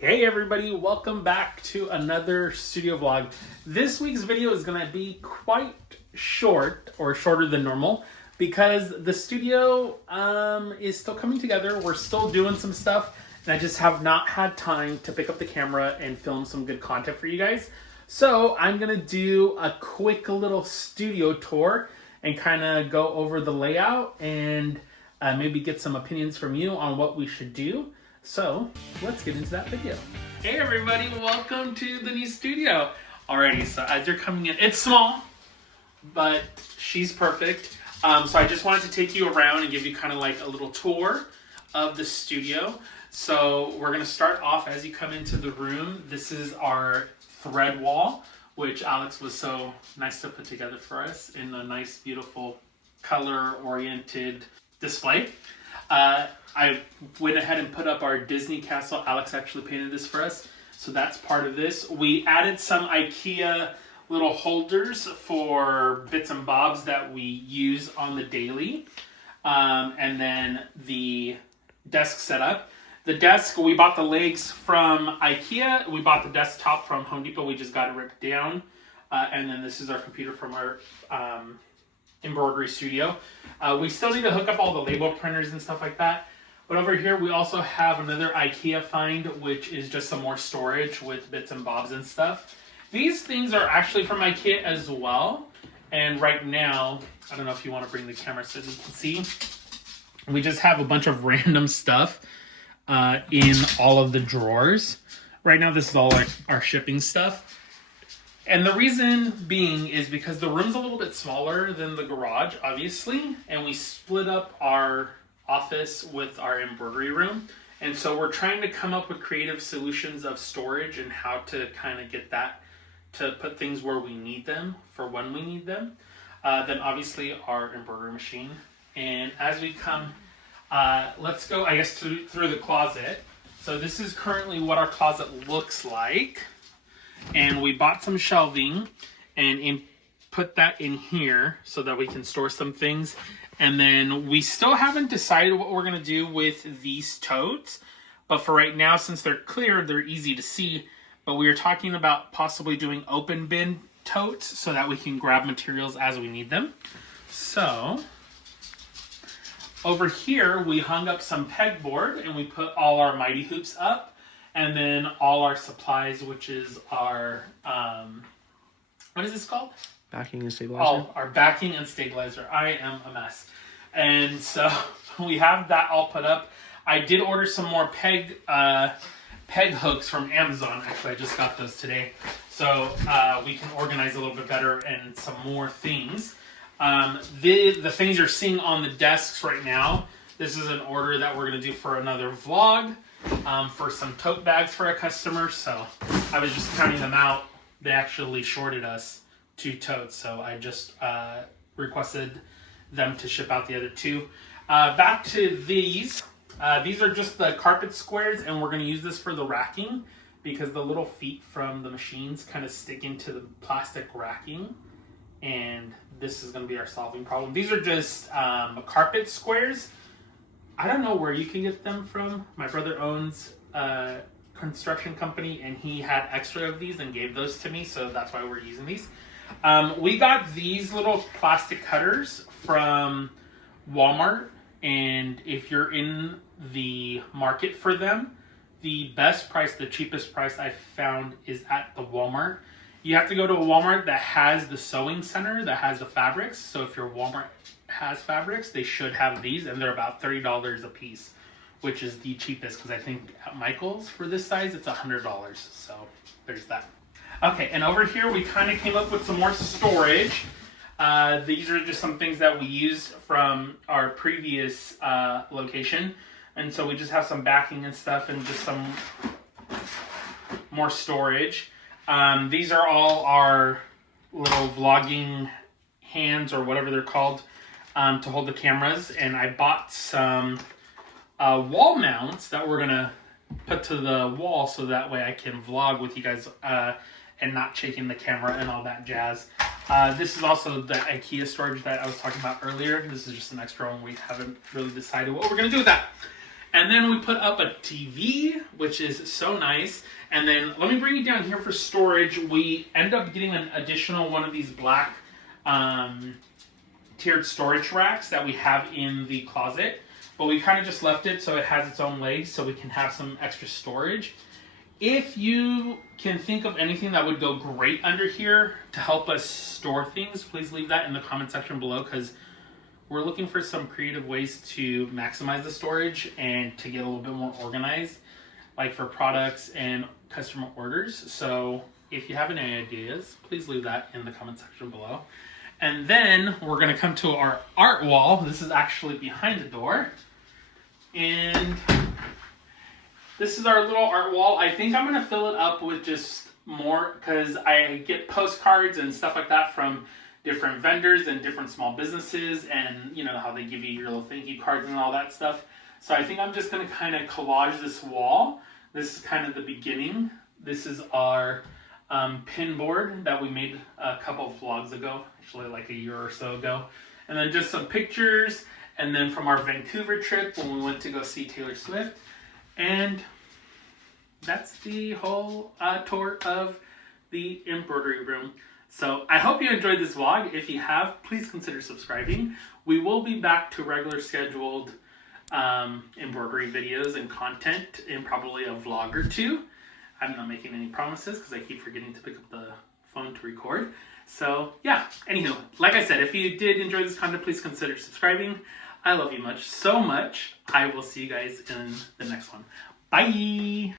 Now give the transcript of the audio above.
Hey everybody, welcome back to another studio vlog. This week's video is going to be quite short, or shorter than normal, because the studio is still coming together. We're still doing some stuff, and I just have not had time to pick up the camera and film some good content for you guys. So I'm going to do a quick little studio tour and kind of go over the layout and maybe get some opinions from you on what we should do. So let's get into that video. Hey everybody, welcome to the new studio. Alrighty, so as you're coming in, it's small, but she's perfect. So I just wanted to take you around and give you kind of like a little tour of the studio. So we're gonna start off as you come into the room. This is our thread wall, which Alex was so nice to put together for us in a nice, beautiful, color-oriented display. I went ahead and put up our Disney castle. Alex actually painted this for us, so that's part of this. We added some IKEA little holders for bits and bobs that we use on the daily. And then the desk setup. The desk, we bought the legs from IKEA. We bought the desktop from Home Depot. We just got it ripped down. And then this is our computer from our embroidery studio. We still need to hook up all the label printers and stuff like that. But over here we also have another IKEA find, which is just some more storage with bits and bobs and stuff. These things are actually from IKEA as well. And right now, I don't know if you want to bring the camera so you can see, we just have a bunch of random stuff in all of the drawers. Right now this is all like our shipping stuff. And the reason being is because the room's a little bit smaller than the garage, obviously, and we split up our office with our embroidery room. And so we're trying to come up with creative solutions of storage and how to kind of get that to put things where we need them for when we need them. Then obviously our embroidery machine. And as we come, let's go, I guess, through the closet. So this is currently what our closet looks like. And we bought some shelving and put that in here so that we can store some things. And then we still haven't decided what we're going to do with these totes. But for right now, since they're clear, they're easy to see. But we are talking about possibly doing open bin totes so that we can grab materials as we need them. So over here, we hung up some pegboard and we put all our mighty hoops up. And then all our supplies, which is our, what is this called? Backing and stabilizer. Oh, our backing and stabilizer. I am a mess. And so we have that all put up. I did order some more peg hooks from Amazon. Actually, I just got those today. So we can organize a little bit better and some more things. The things you're seeing on the desks right now, this is an order that we're going to do for another vlog. For some tote bags for a customer. So I was just counting them out. They actually shorted us 2 totes, so I just requested them to ship out the other 2. Back to these. These are just the carpet squares, and we're going to use this for the racking because the little feet from the machines kind of stick into the plastic racking, and this is going to be our solving problem. These are just carpet squares. I don't know where you can get them from. My brother owns a construction company, and he had extra of these and gave those to me, so that's why we're using these. We got these little plastic cutters from Walmart, and if you're in the market for them, the best price, the cheapest price I found is at the Walmart. You have to go to a Walmart that has the sewing center, that has the fabrics. So if your Walmart has fabrics, they should have these, and they're about $30 a piece, which is the cheapest, because I think at Michael's for this size it's $100. So there's that. Okay, and over here we kind of came up with some more storage. These are just some things that we used from our previous location, and so we just have some backing and stuff and just some more storage. These are all our little vlogging hands, or whatever they're called, to hold the cameras. And I bought some wall mounts that we're gonna put to the wall so that way I can vlog with you guys and not shaking the camera and all that jazz. This is also the IKEA storage that I was talking about earlier. This is just an extra one. We haven't really decided what we're gonna do with that. And then we put up a TV, which is so nice. And then let me bring you down here for storage. We end up getting an additional one of these black tiered storage racks that we have in the closet. But we kind of just left it so it has its own legs so we can have some extra storage. If you can think of anything that would go great under here to help us store things, please leave that in the comment section below, because we're looking for some creative ways to maximize the storage and to get a little bit more organized, like for products and customer orders. So if you have any ideas, please leave that in the comment section below. And then we're going to come to our art wall. This is actually behind the door. And this is our little art wall. I think I'm going to fill it up with just more, because I get postcards and stuff like that from different vendors and different small businesses, and you know how they give you your little thank you cards and all that stuff. So I think I'm just going to kind of collage this wall. This is kind of the beginning. This is our pin board that we made a couple of vlogs ago, actually like a year or so ago. And then just some pictures, and then from our Vancouver trip when we went to go see Taylor Swift. And that's the whole tour of the embroidery room. So I hope you enjoyed this vlog. If you have, please consider subscribing. We will be back to regular scheduled embroidery videos and content in probably a vlog or two. I'm not making any promises because I keep forgetting to pick up the phone to record. So yeah, anywho, like I said, if you did enjoy this content, please consider subscribing. I love you so much. I will see you guys in the next one. Bye!